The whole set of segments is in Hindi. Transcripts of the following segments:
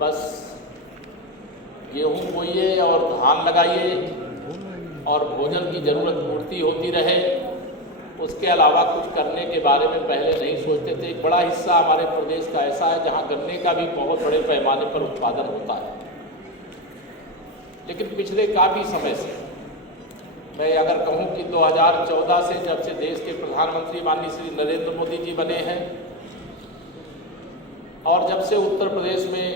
बस गेहूं बोइए और धान लगाइए और भोजन की ज़रूरत पूर्ति होती रहे, उसके अलावा कुछ करने के बारे में पहले नहीं सोचते थे। एक बड़ा हिस्सा हमारे प्रदेश का ऐसा है जहां गन्ने का भी बहुत बड़े पैमाने पर उत्पादन होता है, लेकिन पिछले काफ़ी समय से, मैं अगर कहूं कि 2014 से जब से देश के प्रधानमंत्री माननीय श्री नरेंद्र मोदी जी बने हैं और जब से उत्तर प्रदेश में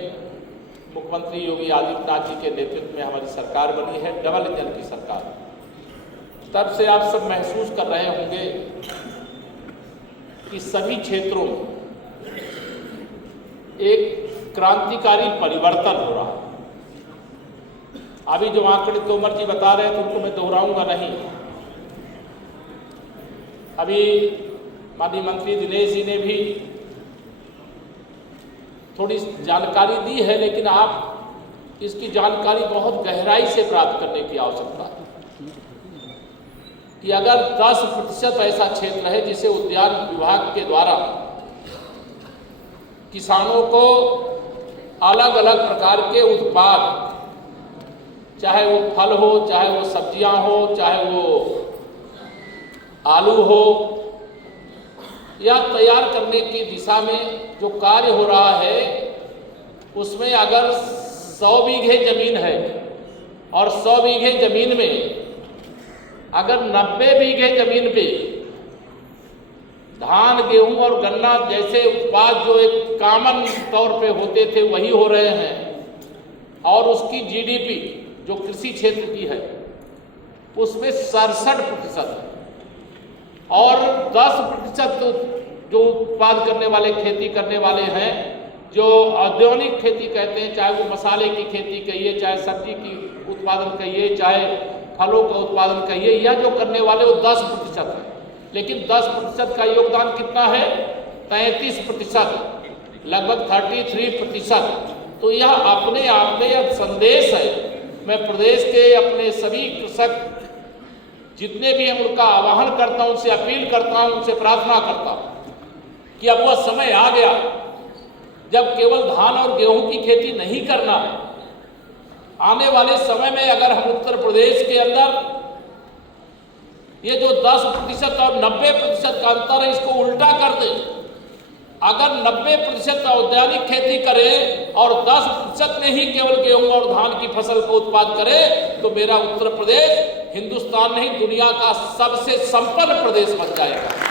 मुख्यमंत्री योगी आदित्यनाथ जी के नेतृत्व में हमारी सरकार बनी है, डबल इंजन की सरकार, तब से आप सब महसूस कर रहे होंगे कि सभी क्षेत्रों में एक क्रांतिकारी परिवर्तन हो रहा है। अभी जो आंकड़े तोमर जी बता रहे हैं तो उनको मैं दोहराऊंगा नहीं। अभी माननीय मंत्री दिनेश जी ने भी थोड़ी जानकारी दी है, लेकिन आप इसकी जानकारी बहुत गहराई से प्राप्त करने की आवश्यकता है कि अगर 10% ऐसा क्षेत्र है जिसे उद्यान विभाग के द्वारा किसानों को अलग अलग प्रकार के उत्पाद, चाहे वो फल हो, चाहे वो सब्जियां हो, चाहे वो आलू हो, या तैयार करने की दिशा में जो कार्य हो रहा है, उसमें अगर 100 बीघे जमीन है और 100 बीघे जमीन में अगर 90 बीघे जमीन पे धान, गेहूं और गन्ना जैसे उत्पाद जो एक कॉमन तौर पे होते थे वही हो रहे हैं, और उसकी जीडीपी जो कृषि क्षेत्र की है उसमें 67% और 10% जो उत्पाद करने वाले, खेती करने वाले हैं, जो औद्योगिक खेती कहते हैं, चाहे वो मसाले की खेती कहिए, चाहे सब्जी की उत्पादन कहिए, चाहे फलों का उत्पादन कहिए, या जो करने वाले वो 10% है। लेकिन 10% का योगदान कितना है? 33%, लगभग 33%। तो यह अपने आप में यह संदेश है। मैं प्रदेश के अपने सभी कृषक जितने भी हैं उनका आह्वान करता हूं, उनसे अपील करता हूं, उनसे प्रार्थना करता हूं कि अब वह समय आ गया जब केवल धान और गेहूं की खेती नहीं करना है। आने वाले समय में अगर हम उत्तर प्रदेश के अंदर ये जो 10% और 90% का अंतर है, इसको उल्टा कर दें। अगर 90% औद्योगिक खेती करें और 10% में ही केवल गेहूं और धान की फसल को उत्पाद करें, तो मेरा उत्तर प्रदेश हिंदुस्तान नहीं दुनिया का सबसे संपन्न प्रदेश बन जाएगा।